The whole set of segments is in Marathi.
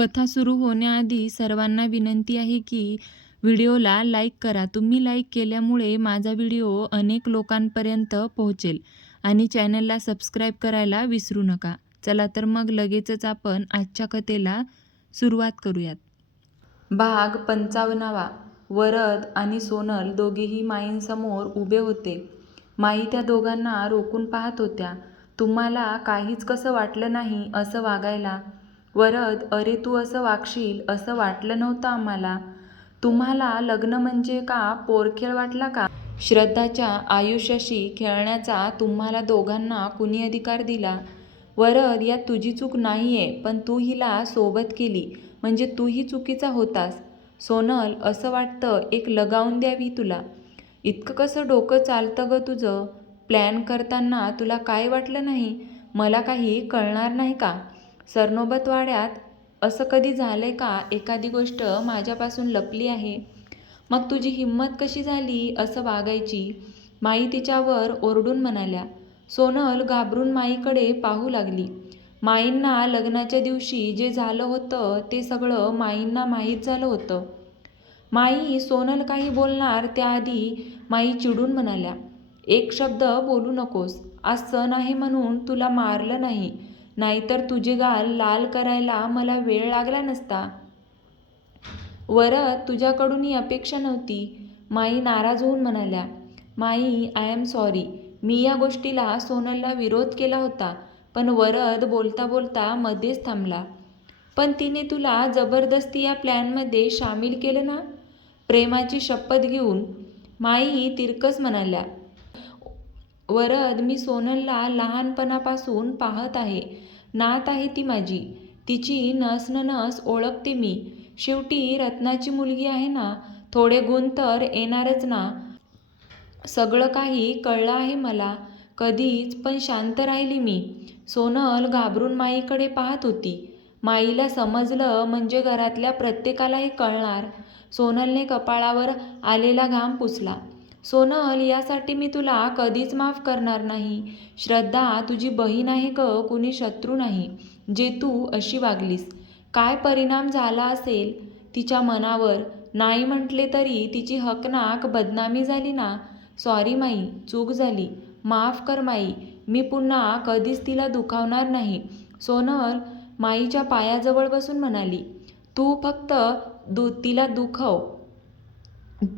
कथा सुरू होण्याआधी सर्वांना विनंती आहे की व्हिडिओला लाईक करा. तुम्ही लाईक केल्यामुळे माझा व्हिडिओ अनेक लोकांपर्यंत पोहोचेल आणि चॅनलला सबस्क्राईब करायला विसरू नका. चला तर मग लगेचच आपण आजच्या कथेला सुरुवात करूयात. भाग 55. वरद आणि सोनल दोघेही माईंसमोर उभे होते. माई त्या दोघांना रोखून पाहत होत्या. तुम्हाला काहीच कसं वाटलं नाही असं वागायला? वरद, अरे तू असं वागशील असं वाटलं नव्हतं आम्हाला. तुम्हाला लग्न म्हणजे का पोरखेळ वाटला का? श्रद्धाच्या आयुष्याशी खेळण्याचा तुम्हाला दोघांना कुणी अधिकार दिला? वरद, यात तुझी चूक नाहीये, पण तू हिला सोबत केली म्हणजे तूही चुकीचा होतास. सोनल, असं वाटतं एक लगावून द्यावी तुला. इतकं कसं डोकं चालतं ग तुझं? प्लॅन करताना तुला काय वाटलं नाही? मला काही कळणार नाही का? सरनोबतवाड्यात असं कधी झालंय का एखादी गोष्ट माझ्यापासून लपली आहे? मग तुझी हिंमत कशी झाली असं वागायची? माई तिच्यावर ओरडून म्हणाल्या. सोनल घाबरून माईकडे पाहू लागली. माईंना लग्नाच्या दिवशी जे झालं होतं ते सगळं माईंना माहीत झालं होतं. माई, सोनल काही बोलणार त्याआधी माई चिडून म्हणाल्या, एक शब्द बोलू नकोस. आज सण आहे म्हणून तुला मारलं नाही, नाहीतर तुझे गाल लाल करायला मला वेळ लागला नसता. वरद, तुझ्याकडून ही अपेक्षा नव्हती. माई नाराज होऊन म्हणाल्या. माई, आय एम सॉरी. मी या गोष्टीला सोनलला विरोध केला होता. पण वरद बोलता बोलता मध्येच थांबला. पण तिने तुला जबरदस्ती या प्लॅनमध्ये सामील केलं ना? प्रेमाची शपथ घेऊन माई तिरकस म्हणाल्या. वरद, मी सोनलला लहानपणापासून पाहत आहे. नात आहे ती माझी. तिची नस न नस ओळखते मी. शेवटी रत्नाची मुलगी आहे ना, थोडे गुण तर येणारच ना. सगळं काही कळलं आहे मला. कधीच पण शांत राहिली मी. सोनल घाबरून माईकडे पाहत होती. माईला समजलं म्हणजे घरातल्या प्रत्येकालाही कळणार. सोनलने कपाळावर आलेला घाम पुसला. सोनल, यासाठी मी तुला कधीच माफ करणार नाही. श्रद्धा तुझी बहीण आहे ग, कुणी शत्रू नाही. जे तू अशी वागलीस, काय परिणाम झाला असेल तिच्या मनावर? नाही म्हटले तरी तिची हकनाक बदनामी झाली ना. सॉरी माई, चूक झाली. माफ कर माई. मी पुन्हा कधीच तिला दुखावणार नाही. सोनल माईच्या पायाजवळ बसून म्हणाली. तू फक्त तिला दुखव.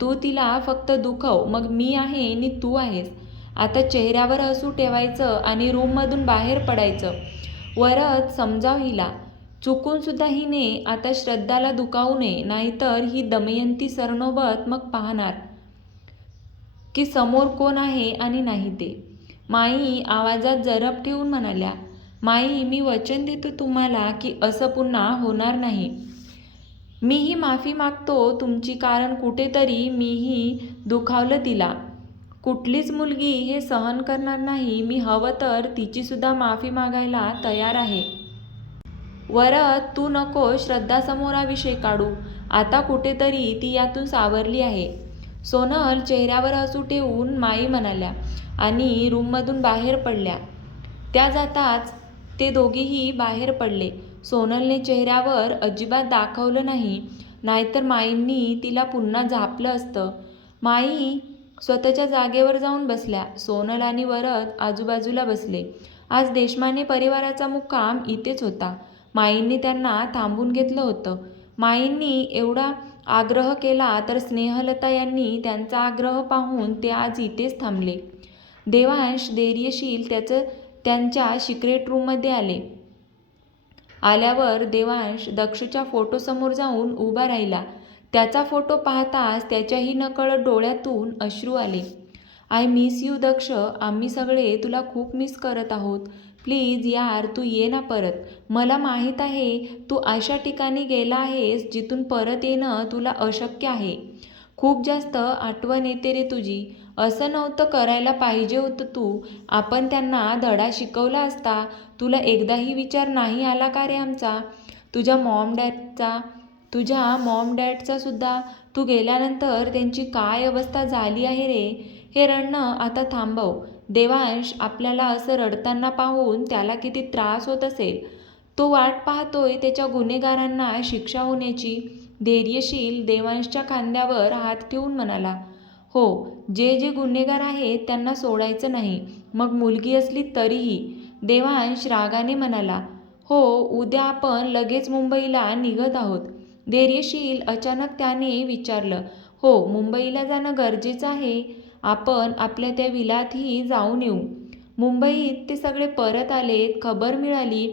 तू तिला फक्त दुखव, मग मी आहे आणि तू आहेस. आता चेहऱ्यावर हसू ठेवायचं आणि रूममधून बाहेर पडायचं. वरद, समजाव हिला. चुकून सुद्धा हिने आता श्रद्धाला दुखावू नये, नाहीतर ही दमयंती सरनोबत मग पाहणार की समोर कोण आहे आणि नाही ते. माई आवाजात जरब ठेवून म्हणाल्या. माई, मी वचन देतो तुम्हाला की असं पुन्हा होणार नाही. मीही माफी मागतो तुमची, कारण कुठेतरी मीही दुखावलं तिला. कुठलीच मुलगी हे सहन करणार नाही. मी हवं तर तिचीसुद्धा माफी मागायला तयार आहे. वरद, तू नको श्रद्धासमोर हा विषय काढू. आता कुठेतरी ती यातून सावरली आहे. सोनल चेहऱ्यावर हसू ठेवून माई म्हणाल्या आणि रूममधून बाहेर पडल्या. त्या जाताच ते दोघेही बाहेर पडले. सोनलने चेहऱ्यावर अजिबात दाखवलं नाही, नाहीतर माईंनी तिला पुन्हा झापलं असतं. माई स्वतःच्या जागेवर जाऊन बसल्या. सोनल आणि वरद आजूबाजूला बसले. आज देशमाने परिवाराचा मुक्काम इथेच होता. माईंनी त्यांना थांबून घेतलं होतं. माईंनी एवढा आग्रह केला तर स्नेहलता यांनी त्यांचा आग्रह पाहून ते आज इथेच थांबले. देवांश धैर्यशील त्यांच्या सिक्रेट रूममध्ये आले. आल्यावर देवांश दक्षच्या फोटोसमोर जाऊन उभा राहिला. त्याचा फोटो पाहताच त्याच्याही नकळत डोळ्यातून अश्रू आले. आय मिस यू दक्ष. आम्ही सगळे तुला खूप मिस करत आहोत. प्लीज यार, तू ये ना परत. मला माहीत आहे तू अशा ठिकाणी गेला आहेस जिथून परत येणं तुला अशक्य आहे. खूप जास्त आठवण येते रे तुझी. असं नव्हतं करायला पाहिजे होतं तू. आपण त्यांना धडा शिकवला असता. तुला एकदाही विचार नाही आला का रे आमचा? तुझ्या मॉम डॅडचा सुद्धा? तू गेल्यानंतर त्यांची काय अवस्था झाली आहे रे. हे रडणं आता थांबव. देवांश आपल्याला असं रडताना पाहून त्याला किती त्रास होत असेल. तो वाट पाहतोय त्याच्या गुन्हेगारांना शिक्षा होण्याची. धैर्यशील देवांशच्या खांद्यावर हात ठेवून म्हणाला, हो, जे जे गुन्हेगार आहेत त्यांना सोडायचं नाही, मग मुलगी असली तरीही. देवांश रागाने म्हणाला, हो, उद्या आपण लगेच मुंबईला निघत आहोत. धैर्यशील अचानक त्याने विचारलं, हो, मुंबईला जाणं गरजेचं आहे. आपण आपल्या त्या विलातही जाऊन येऊ. मुंबईत ते सगळे परत आलेत, खबर मिळाली.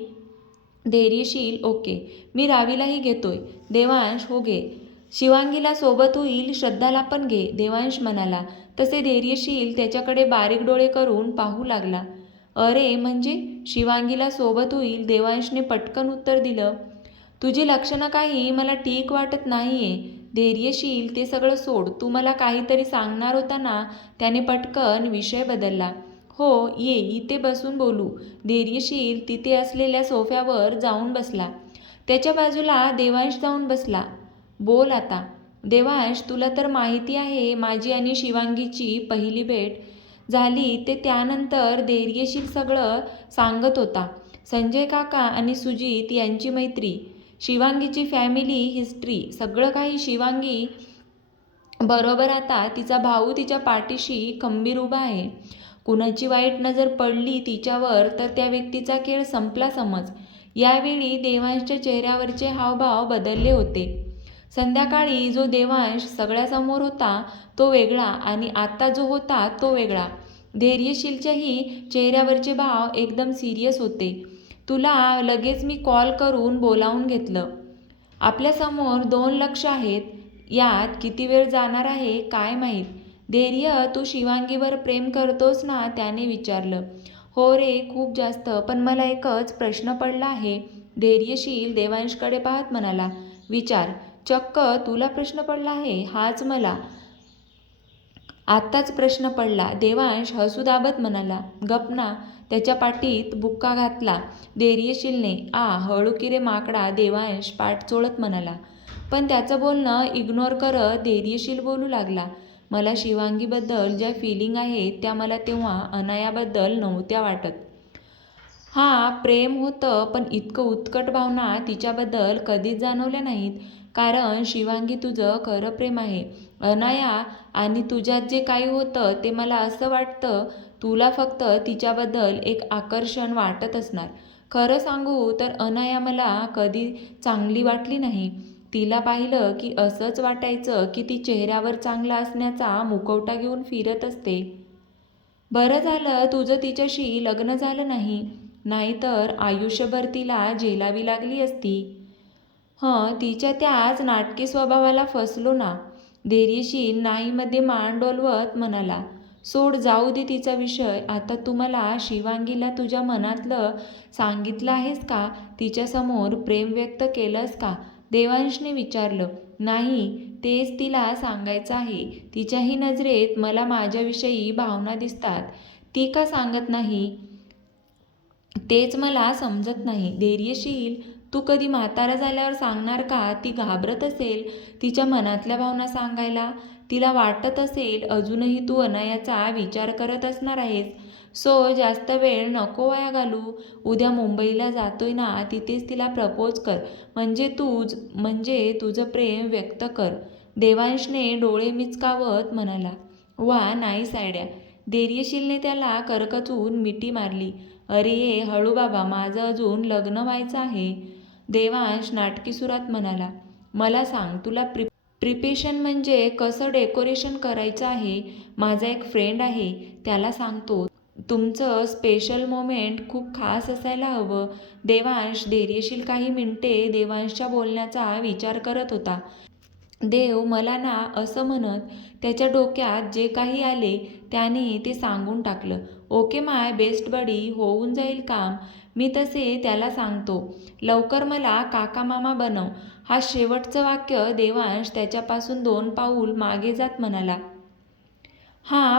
धैर्यशील, ओके, मी रावीलाही घेतोय. देवांश, हो घे. शिवांगीला सोबत होईल, श्रद्धाला पण घे, देवांश म्हणाला. तसे धैर्यशील त्याच्याकडे बारीक डोळे करून पाहू लागला. अरे, म्हणजे शिवांगीला सोबत होईल? देवांशने पटकन उत्तर दिलं. तुझी लक्षणं काही मला ठीक वाटत नाहीये. धैर्यशील, ते सगळं सोड, तू मला काहीतरी सांगणार होता ना. त्याने पटकन विषय बदलला. हो, ये, इथे बसून बोलू. धैर्यशील तिथे असलेल्या सोफ्यावर जाऊन बसला. त्याच्या बाजूला देवांश जाऊन बसला. बोल आता. देवांश, तुला तर माहिती आहे माझी आणि शिवांगीची पहिली भेट झाली ते त्यानंतर धैर्यशील सगळं सांगत होता. संजय काका आणि सुजित यांची मैत्री, शिवांगीची फॅमिली हिस्ट्री, सगळं काही. शिवांगी बरोबर आता तिचा भाऊ तिच्या पाठीशी खंबीर उभा आहे. कुणाची वाईट नजर पडली तिच्यावर तर त्या व्यक्तीचा खेळ संपला समज. यावेळी देवांशच्या चेहऱ्यावरचे हावभाव बदलले होते. संध्याकाळी जो देवांश सगळ्यासमोर होता तो वेगळा आणि आता जो होता तो वेगळा. धैर्यशीलच्याही चेहऱ्यावरचे भाव एकदम सिरियस होते. तुला लगेच मी कॉल करून बोलावून घेतलं. आपल्यासमोर 2 लक्ष आहेत, यात किती वेळ जाणार आहे काय माहीत. धैर्य, तू शिवांगीवर प्रेम करतोस ना? त्याने विचारलं. हो रे, खूप जास्त, पण मला एकच प्रश्न पडला आहे. धैर्यशील देवांशकडे पाहत म्हणाला. विचार. चक्क तुला प्रश्न पडला आहे? हाच मला आत्ताच प्रश्न पडला. देवांश हसू दाबत म्हणाला. गप ना. त्याच्या पाठीत बुक्का घातला धैर्यशीलने. हळू की रे माकडा, देवांश पाठ चोळत म्हणाला. पण त्याचं बोलणं इग्नोर करत धैर्यशील बोलू लागला. मला शिवांगीबद्दल ज्या फिलिंग आहेत त्या मला तेव्हा अनायाबद्दल नव्हत्या वाटत. प्रेम होतं, पण इतकं उत्कट भावना तिच्याबद्दल कधीच जाणवल्या नाहीत. कारण शिवांगी तुझं खरं प्रेम आहे. अनाया आणि तुझ्यात जे काही होतं ते मला असं वाटतं तुला फक्त तिच्याबद्दल एक आकर्षण वाटत असणार. खरं सांगू तर अनाया मला कधी चांगली वाटली नाही. तिला पाहिलं की असंच वाटायचं की ती चेहऱ्यावर चांगला असण्याचा मुखवटा घेऊन फिरत असते. बरं झालं तुझं तिच्याशी लग्न झालं नाही, नाहीतर आयुष्यभर तिला झेलावी लागली असती. तिच्या त्याच नाटकी स्वभावाला फसलो ना. धैर्यशील नाहीमध्ये मान डोलवत म्हणाला. सोड, जाऊ दे तिचा विषय. आता तू मला शिवांगीला तुझ्या मनातलं सांगितलं आहेस का? तिच्यासमोर प्रेम व्यक्त केलंस का? देवांशने विचारलं. नाही, तेच तिला सांगायचं आहे. तिच्याही नजरेत मला माझ्याविषयी भावना दिसतात. ती का सांगत नाही तेच मला समजत नाही. धैर्यशील, तू कधी म्हातारा झाल्यावर सांगणार का? ती घाबरत असेल तिच्या मनातल्या भावना सांगायला. तिला वाटत असेल अजूनही तू अनायाचा विचार करत असणार आहेस. सो जास्त वेळ नको वाया घालू. उद्या मुंबईला जातोय ना, तिथेच तिला प्रपोज कर. म्हणजे तुझं प्रेम व्यक्त कर. देवांशने डोळे मिचकावत म्हणाला. वा, नाईस आयडिया. धैर्यशीलने त्याला करकचून मिठी मारली. अरे हळू बाबा, माझं अजून लग्न व्हायचं आहे. देवांश नाटकी सुरात म्हणाला. मला सांग, तुला प्रिपेशन म्हणजे कसं डेकोरेशन करायचं आहे? माझा एक फ्रेंड आहे, त्याला सांगतो. तुमचं स्पेशल मोमेंट खूप खास असायला हवं. देवांश. धैर्यशील काही मिनिटे देवांशच्या बोलण्याचा विचार करत होता. देव मला ना, असं म्हणत त्याच्या डोक्यात जे काही आले त्याने ते सांगून टाकलं. ओके माय बेस्ट बडी, होऊन जाईल काम. मी तसे त्याला सांगतो. लवकर मला काका मामा बनव. हा शेवटचं वाक्य देवांश त्याच्यापासून 2 पाऊल मागे जात म्हणाला.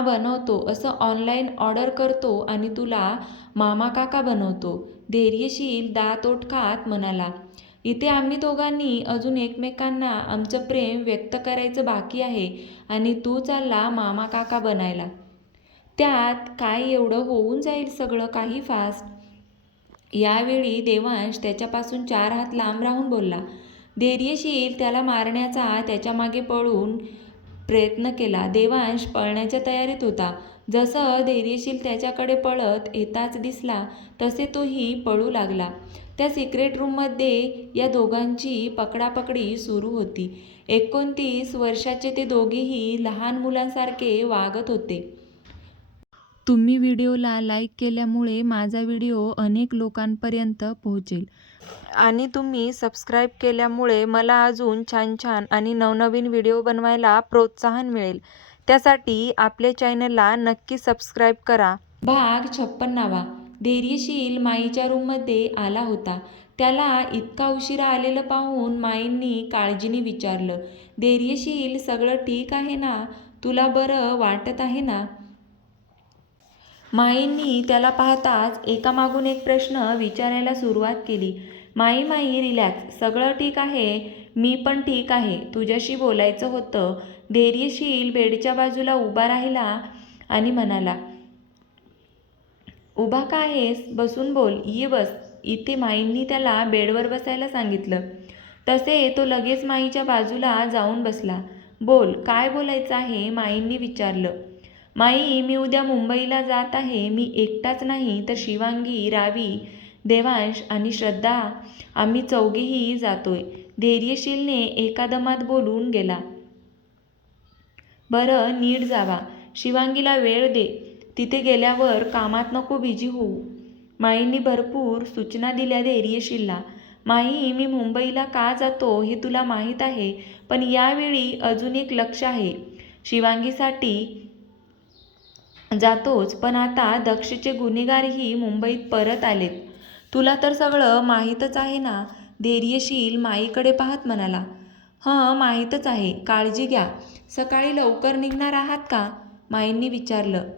बनवतो. असं ऑनलाईन ऑर्डर करतो आणि तुला मामा काका बनवतो. धैर्यशील दात ओठ खात म्हणाला. इथे आम्ही दोघांनी अजून एकमेकांना आमचं प्रेम व्यक्त करायचं बाकी आहे आणि तू चालला मामा काका बनायला. त्यात काय एवढं, होऊन जाईल सगळं काही फास्ट. यावेळी देवांश त्याच्यापासून 4 हात लांब राहून बोलला. धैर्यशील त्याला मारण्याचा त्याच्या मागे पळून प्रयत्न केला. देवांश पळण्याच्या तयारीत होता. जसं धैर्यशील त्याच्याकडे पळत येताच दिसला तसे तोही पळू लागला. त्या सिक्रेट रूममध्ये या दोघांची पकडापकडी सुरू होती. 29 वर्षाचे ते दोघेही लहान मुलांसारखे वागत होते. तुम्ही व्हिडिओला लाईक केल्यामुळे माझा व्हिडिओ अनेक लोकांपर्यंत पोहोचेल आणि तुम्ही सबस्क्राईब केल्यामुळे मला अजून छान छान आणि नवनवीन व्हिडिओ बनवायला प्रोत्साहन मिळेल. त्यासाठी आपल्या चॅनलला नक्की सबस्क्राईब करा. भाग 56. धैर्यशील माईच्या रूममध्ये आला होता. त्याला इतका उशिरा आलेलं पाहून माईंनी काळजीने विचारलं, धैर्यशील सगळं ठीक आहे ना? तुला बरं वाटत आहे ना? माईंनी त्याला पाहताच एकामागून एक प्रश्न विचारायला सुरुवात केली. माई रिलॅक्स, सगळं ठीक आहे, मी पण ठीक आहे, तुझ्याशी बोलायचं होतं. धैर्यशील बेडच्या बाजूला उभा राहिला आणि म्हणाला, उभा का आहेस? बसून बोल, ये बस इथे. माईंनी त्याला बेडवर बसायला सांगितलं. तसे तो लगेच माईच्या बाजूला जाऊन बसला. बोल, काय बोलायचं आहे? माईंनी विचारलं. माई, मी उद्या मुंबईला जात आहे. मी एकटाच नाही तर शिवांगी, रावी, देवांश आणि श्रद्धा, आम्ही चौघेही जातोय. धैर्यशीलने एका दमात बोलून गेला. बरं, नीट जावा. शिवांगीला वेळ दे. तिथे गेल्यावर कामात नको बिझी होऊ. माईंनी भरपूर सूचना दिल्या धैर्यशीलला. माई, मी मुंबईला का जातो हे तुला माहीत आहे, पण यावेळी अजून एक लक्ष आहे. शिवांगीसाठी जातोच, पण आता दक्षचे गुन्हेगारही मुंबईत परत आलेत. तुला तर सगळं माहीतच आहे ना? धैर्यशील माईकडे पाहत म्हणाला. माहीतच आहे. काळजी घ्या. सकाळी लवकर निघणार आहात का? माईंनी विचारलं.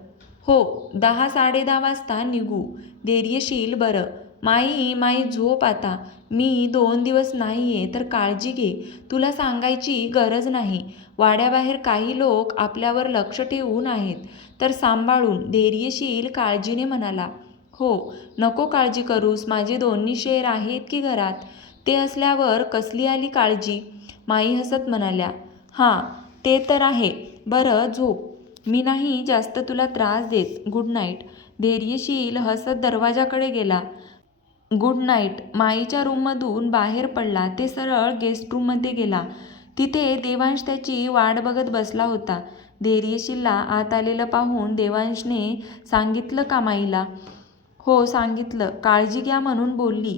हो, 10-10:30 वाजता निघू. धैर्यशील बरं. माई झोप आता. मी 2 दिवस नाहीये तर काळजी घे. तुला सांगायची गरज नाही. वाड्याबाहेर काही लोक आपल्यावर लक्ष ठेवून आहेत, तर सांभाळून. धैर्यशील काळजीने म्हणाला. हो, नको काळजी करूस. माझे 2 शेर आहेत की घरात. ते असल्यावर कसली आली काळजी? माई हसत म्हणाल्या. ते तर आहे. बरं, झोप. मी नाही जास्त तुला त्रास देत. Good night. धैर्यशील हसत दरवाजाकडे गेला. Good night. माईच्या रूममधून बाहेर पडला. ते सरळ गेस्ट रूममध्ये गेला. तिथे देवांश त्याची वाट बघत बसला होता. धैर्यशीलला आत आलेलं पाहून देवांशने सांगितलं का माईला? हो, सांगितलं. काळजी घ्या म्हणून बोलली.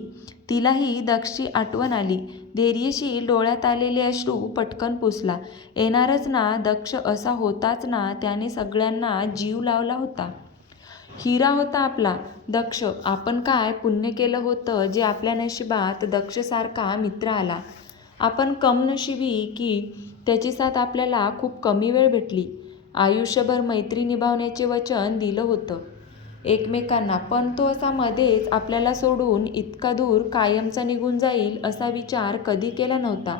तिलाही दक्षची आठवण आली. धैर्यशील डोळ्यात आलेले अश्रू पटकन पुसला. येणारच ना, दक्ष असा होताच ना, त्याने सगळ्यांना जीव लावला होता. हिरा होता आपला दक्ष. आपण काय पुण्य केलं होतं जे आपल्या नशिबात दक्षसारखा मित्र आला. आपण कमनशिबी की त्याची साथ आपल्याला खूप कमी वेळ भेटली. आयुष्यभर मैत्री निभावण्याचे वचन दिलं होतं एकमेकांना, पण तो असा मध्येच आपल्याला सोडून इतका दूर कायमचा निघून जाईल असा विचार कधी केला नव्हता.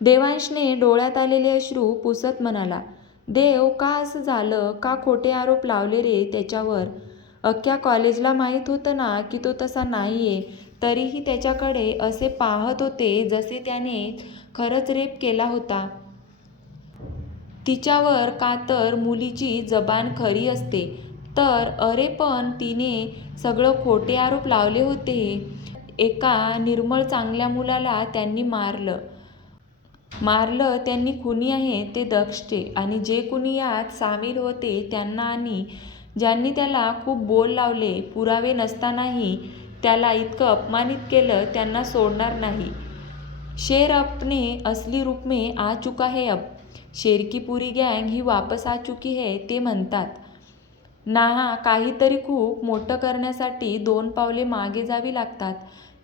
देवांशने डोळ्यात आलेले अश्रू पुसत म्हणाला. देव, का असं झालं? का खोटे आरोप लावले रे त्याच्यावर? अख्ख्या कॉलेजला माहीत होतं ना की तो तसा नाहीये, तरीही त्याच्याकडे असे पाहत होते जसे त्याने खरंच रेप केला होता. तिच्यावर का तर मुलीची जबान खरी असते तर. अरे पण तिने सगळं खोटे आरोप लावले होते. एका निर्मळ चांगल्या मुलाला त्यांनी मारलं त्यांनी. खुनी आहे ते दक्षचे, आणि जे कुणी यात सामील होते त्यांना आणि ज्यांनी त्याला खूप बोल लावले, पुरावे नसतानाही त्याला इतकं अपमानित केलं, त्यांना सोडणार नाही. शेर अपने असली रूप में आ चुका है अब. शेर की पूरी गँग ही वापस आ चुकी है ते म्हणतात ना. काहीतरी खूप मोठं करण्यासाठी 2 पावले मागे जावी लागतात.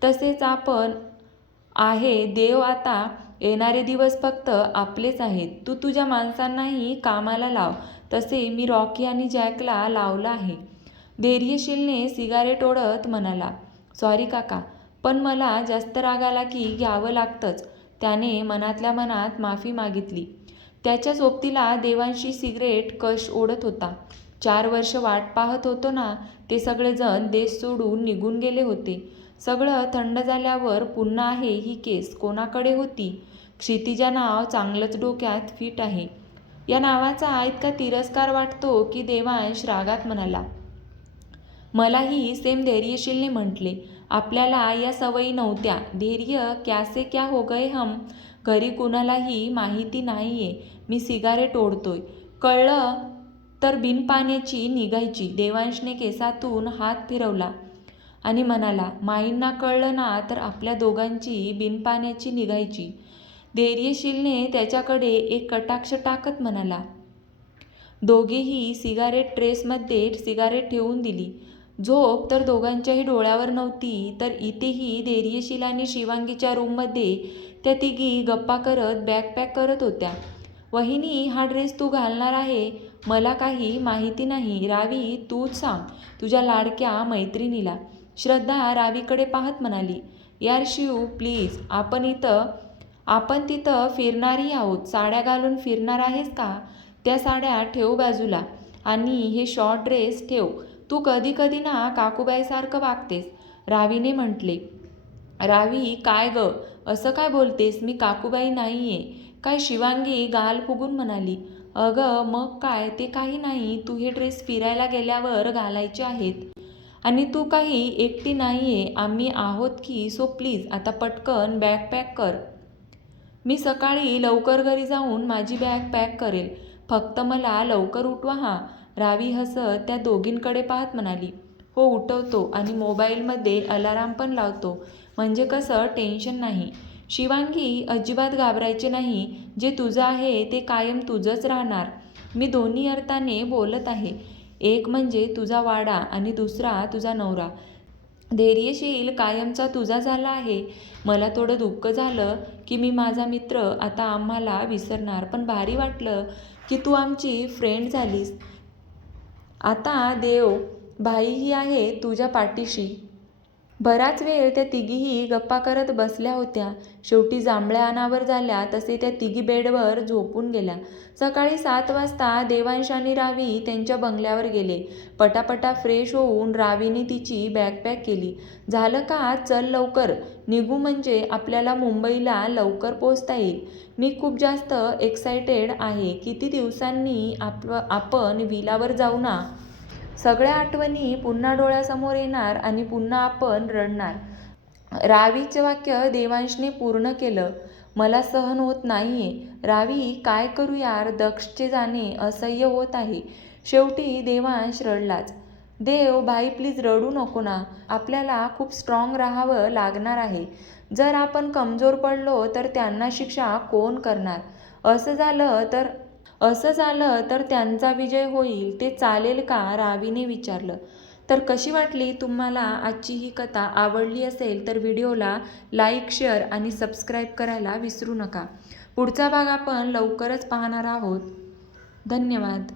तसेच आपण आहे. देव, आता येणारे दिवस फक्त आपलेच आहेत. तू तुझ्या माणसांनाही कामाला लाव, तसे मी रॉकी आणि जॅकला लावलं आहे. धैर्यशीलने सिगारेट ओढत म्हणाला. सॉरी काका, पण मला जास्त राग आला की घ्यावं लागतंच. त्याने मनातल्या मनात माफी मागितली. त्याच्या सोबतीला देवांशी सिगरेट कश ओढत होता. 4 वर्ष वाट पाहत होतो ना, ते सगळेजण देश सोडून निघून गेले होते. सगळं थंड झाल्यावर पुन्हा आहे ही केस कोणाकडे होती? क्षितिजा नाव चांगलंच डोक्यात फिट आहे. या नावाचा इतका तिरस्कार वाटतो की देवांश रागात म्हणाला. मलाही सेम धैर्यशीलने म्हटले. आपल्याला या सवयी नव्हत्या. धैर्य क्यासे क्या हो गए हम. घरी कुणालाही माहिती नाहीये मी सिगारेट ओढतोय. कळलं तर बिनपाण्याची निघायची. देवांशने केसातून हात फिरवला आणि म्हणाला, माईंना कळलं ना तर आपल्या दोघांची बिनपाण्याची निघायची. धैर्यशीलने त्याच्याकडे एक कटाक्ष टाकत म्हणाला. दोघेही सिगारेट ट्रेसमध्ये सिगारेट ठेवून दिली. झोप तर दोघांच्याही डोळ्यावर नव्हती, तर इथेही धैर्यशील आणि शिवांगीच्या रूममध्ये त्या तिघी गप्पा करत बॅग पॅक करत होत्या. वहिनी, हा ड्रेस तू घालणार आहे? मला काही माहिती नाही. रावी, तूच सांग तुझ्या लाडक्या मैत्रिणीला. श्रद्धा रावीकडे पाहत म्हणाली. यार शिव, प्लीज, आपण तिथं फिरणारी आहोत. साड्या घालून फिरणार आहेस का? त्या साड्या ठेव बाजूला आणि हे शॉर्ट ड्रेस ठेव. तू कधी कधी ना काकूबाईसारखं वागतेस, रावीने म्हटले. रावी, काय ग, असं काय बोलतेस? मी काकूबाई नाहीये. काय? शिवांगी गाल फुगून म्हणाली. अगं मग काय, ते काही नाही. तू हे ड्रेस फिरायला गेल्यावर घालायचे आहेत आणि तू काही एकटी नाहीये, आम्ही आहोत की. सो प्लीज आता पटकन बॅग पॅक कर. मी सकाळी लवकर घरी जाऊन माझी बॅग पॅक करेल. फक्त मला लवकर उठवा हा. रावी हसत त्या दोघींकडे पाहत म्हणाली. हो, उठवतो आणि मोबाईलमध्ये अलाराम पण लावतो. म्हणजे कसं टेन्शन नाही. शिवांगी, अजिबात घाबरायचे नाही. जे तुझं आहे ते कायम तुझंच राहणार. मी दोन्ही अर्थाने बोलत आहे. एक म्हणजे तुझा वाडा आणि दुसरा तुझा नवरा. धैर्यशील कायमचा तुझा झाला आहे. मला थोडं दुःख झालं की मी माझा मित्र आता आम्हाला विसरणार, पण भारी वाटलं की तू आमची फ्रेंड झालीस. आता देव भाईही आहे तुझ्या पाठीशी. बराच वेळ त्या तिघीही गप्पा करत बसल्या होत्या. शेवटी जांभळ्या अनावर झाल्या तसे त्या तिघी बेडवर झोपून गेल्या. सकाळी 7 वाजता देवांश आणि रावी त्यांच्या बंगल्यावर गेले. पटापटा फ्रेश होऊन रावीने तिची बॅग पॅक केली. झालं का? चल लवकर निघू, म्हणजे आपल्याला मुंबईला लवकर पोचता येईल. मी खूप जास्त एक्सायटेड आहे. किती दिवसांनी आपण विलावर जाऊ ना. सगळ्या आठवणी पुन्हा डोळ्यासमोर येणार आणि पुन्हा आपण रडणार. रावीचे वाक्य देवांशने पूर्ण केलं. मला सहन होत नाहीये. रावी, काय करू यार. दक्षचे जाणे असह्य होत आहे. शेवटी देवांश रडलाच. देव भाई, प्लीज रडू नको ना. आपल्याला खूप स्ट्रॉंग राहावं लागणार आहे. जर आपण कमजोर पडलो तर त्यांना शिक्षा कोण करणार? असं झालं तर त्यांचा विजय होईल, ते चालेल का? रावीने विचारलं. तर कशी वाटली तुम्हाला आजची ही कथा? आवडली असेल तर व्हिडिओला लाईक, शेअर आणि सबस्क्राईब करायला विसरू नका. पुढचा भाग आपण लवकरच पाहणार आहोत. धन्यवाद.